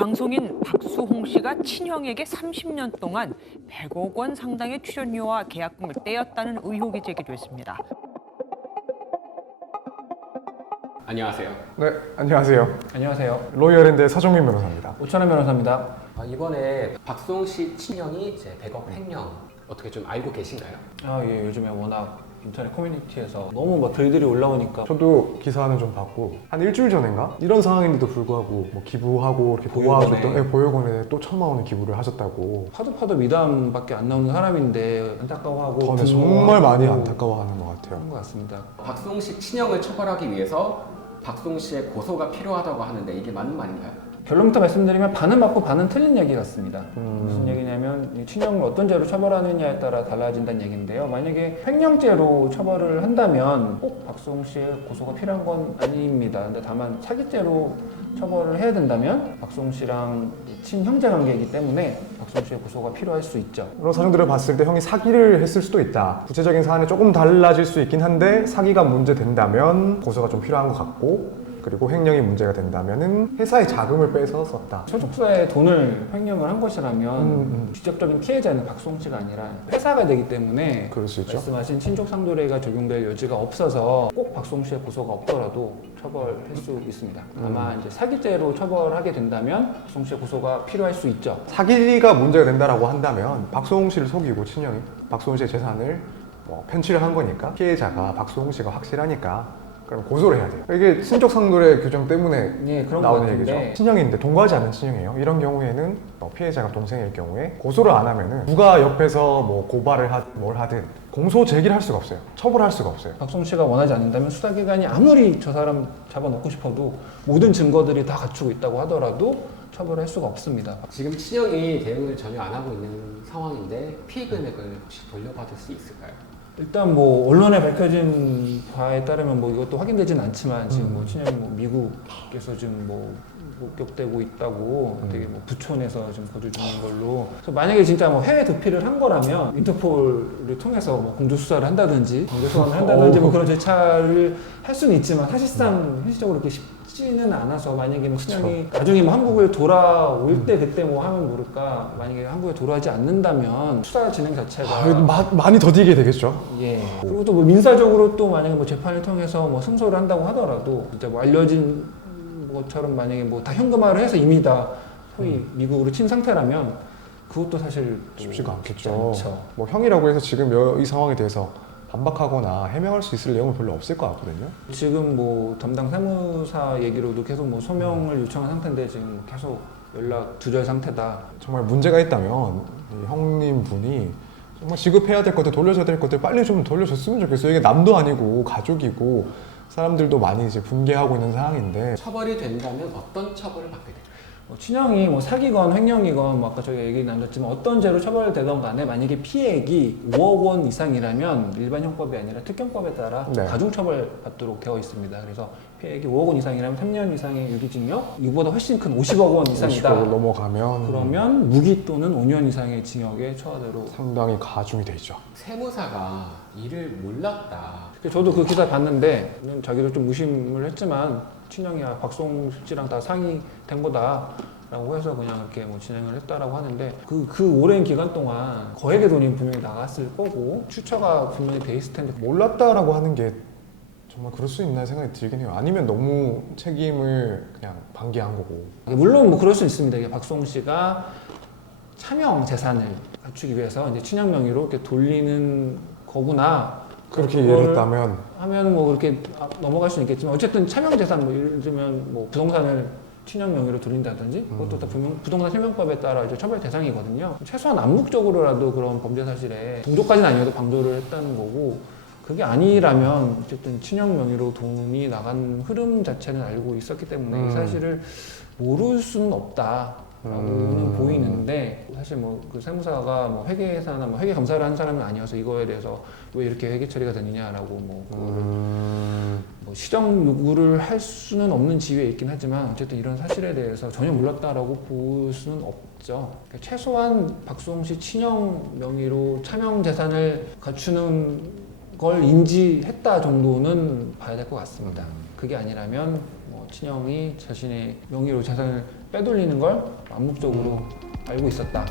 방송인 박수홍 씨가 친형에게 30년 동안 100억 원 상당의 출연료와 계약금을 떼었다는 의혹이 제기됐습니다. 안녕하세요. 네, 안녕하세요. 안녕하세요. 로이어랜드의 서정민 변호사입니다. 오천원 변호사입니다. 이번에 박수홍 씨 친형이 이제 100억 횡령 어떻게 좀 알고 계신가요? 예, 요즘에 워낙 인터넷 커뮤니티에서 너무 막 글들이 올라오니까 저도 기사는 좀 봤고 한 일주일 전인가? 이런 상황인데도 불구하고 뭐 기부하고 이렇게 도와줬던 보육원에 또 1,000만 원을 기부를 하셨다고. 파도 미담밖에 안 나오는 사람인데 안타까워하고 정말 많이 안타까워하는 것 같아요. 그런 것 같습니다. 박수홍 씨 친형을 처벌하기 위해서 박수홍 씨의 고소가 필요하다고 하는데 이게 맞는 말인가요? 결론부터 말씀드리면 반은 맞고 반은 틀린 얘기 같습니다. 무슨 얘기냐면 이 친형을 어떤 죄로 처벌하느냐에 따라 달라진다는 얘기인데요. 만약에 횡령죄로 처벌을 한다면 꼭 박수홍 씨의 고소가 필요한 건 아닙니다. 근데 다만 사기죄로 처벌을 해야 된다면 박수홍 씨랑 친형제 관계이기 때문에 박수홍 씨의 고소가 필요할 수 있죠. 그런 사정들을 봤을 때 형이 사기를 했을 수도 있다. 구체적인 사안이 조금 달라질 수 있긴 한데 사기가 문제된다면 고소가 좀 필요한 것 같고, 그리고 횡령이 문제가 된다면은 회사의 자금을 빼서 썼다. 소속사에 돈을 횡령을 한 것이라면 직접적인 피해자는 박수홍 씨가 아니라 회사가 되기 때문에 그럴 수 있죠. 말씀하신 친족 상도례가 적용될 여지가 없어서 꼭 박수홍 씨의 고소가 없더라도 처벌할 수 있습니다. 다만 이제 사기죄로 처벌하게 된다면 박수홍 씨의 고소가 필요할 수 있죠. 사기가 문제가 된다라고 한다면 박수홍 씨를 속이고 친형이 박수홍 씨의 재산을 편취를 한 거니까 피해자가 박수홍 씨가 확실하니까 그럼 고소를 해야 돼요. 이게 친족 상도례 규정 때문에 그런 나오는 것 같은데. 얘기죠. 친형인데 동거하지 않은 친형이에요. 이런 경우에는 피해자가 동생일 경우에 고소를 안 하면은 누가 옆에서 뭐 고발을 뭘 하든 공소 제기를 할 수가 없어요. 처벌할 수가 없어요. 박수홍 씨가 원하지 않는다면 수사기관이 아무리 저 사람 잡아놓고 싶어도 모든 증거들이 다 갖추고 있다고 하더라도 처벌할 수가 없습니다. 지금 친형이 대응을 전혀 안 하고 있는 상황인데 피해 금액을 혹시 돌려받을 수 있을까요? 일단 뭐 언론에 밝혀진 바에 따르면 뭐 이것도 확인되진 않지만 지금 뭐 친형이 뭐 미국에서 지금 뭐 목격되고 있다고 되게 뭐 부촌에서 지금 거주 중인 걸로. 그래서 만약에 진짜 뭐 해외 도피를 한 거라면 인터폴을 통해서 뭐 공조 수사를 한다든지 공조 소환을 한다든지 뭐 그런 절차를 할 수는 있지만 사실상 현실적으로 그렇게 쉽지는 않아서 만약에 뭐 친형이 나중에 뭐 한국을 돌아올 때 그때 뭐 하면 모를까. 만약에 한국에 돌아오지 않는다면 수사 진행 자체가 많이 더디게 되겠죠. 예. 그리고 또 뭐 민사적으로 또 만약에 뭐 재판을 통해서 뭐 승소를 한다고 하더라도 진짜 뭐 알려진 것처럼 만약에 뭐 다 현금화를 해서 이미 다 소위 미국으로 친 상태라면 그것도 사실 쉽지가 쉽지 않겠죠. 않죠. 뭐 형이라고 해서 지금 이 상황에 대해서 반박하거나 해명할 수 있을 내용은 별로 없을 것 같거든요. 지금 뭐 담당 세무사 얘기로도 계속 뭐 소명을 요청한 상태인데 지금 계속 연락 두절 상태다. 정말 문제가 있다면 이 형님 분이 정말 지급해야 될 것들, 돌려줘야 될 것들 빨리 좀 돌려줬으면 좋겠어요. 이게 남도 아니고 가족이고 사람들도 많이 이제 분개하고 있는 상황인데. 처벌이 된다면 어떤 처벌을 받게 될까요? 친형이 뭐 사기건 횡령이건 뭐 아까 저희가 얘기 나눴지만 어떤 죄로 처벌되던 간에 만약에 피해액이 5억 원 이상이라면 일반 형법이 아니라 특경법에 따라 네. 가중처벌 받도록 되어 있습니다. 그래서 피해액이 5억 원 이상이라면 3년 이상의 유기징역, 이보다 훨씬 큰 50억 원 이상이다. 50억을 넘어가면 그러면 무기 또는 5년 이상의 징역에 처하도록. 상당히 가중이 돼 있죠. 세무사가 이를 몰랐다. 저도 그 기사 봤는데 자기도 좀 의심을 했지만 친형이야 박수홍 씨랑 다 상의된 거다 라고 해서 그냥 이렇게 뭐 진행을 했다라고 하는데 그 오랜 기간 동안 거액의 돈이 분명히 나갔을 거고 추처가 분명히 돼 있을 텐데 몰랐다라고 하는 게 정말 그럴 수 있나 생각이 들긴 해요. 아니면 너무 책임을 그냥 방기한 거고. 물론 뭐 그럴 수 있습니다. 이게 박수홍 씨가 차명 재산을 갖추기 위해서 이제 친형 명의로 이렇게 돌리는 거구나. 그렇게 이해를 했다면 하면 뭐 그렇게 넘어갈 수는 있겠지만 어쨌든 차명 재산 뭐 예를 들면 뭐 부동산을 친형 명의로 돌린다든지 그것도 다 부동산 실명법에 따라 이제 처벌 대상이거든요. 최소한 암묵적으로라도 그런 범죄 사실에 동조까지는 아니어도 방조를 했다는 거고, 그게 아니라면 어쨌든 친형 명의로 돈이 나간 흐름 자체는 알고 있었기 때문에 이 사실을 모를 수는 없다라고는 보이는데, 사실 뭐 그 세무사가 뭐 회계사나 뭐 회계 감사를 한 사람은 아니어서 이거에 대해서 왜 이렇게 회계 처리가 되느냐라고 뭐 그거를 뭐 시정 요구를 할 수는 없는 지위에 있긴 하지만 어쨌든 이런 사실에 대해서 전혀 몰랐다라고 볼 수는 없죠. 그러니까 최소한 박수홍 씨 친형 명의로 차명 재산을 갖추는 걸 인지했다 정도는 봐야 될 것 같습니다. 그게 아니라면 뭐 친형이 자신의 명의로 재산을 빼돌리는 걸 암묵적으로 알고 있었다.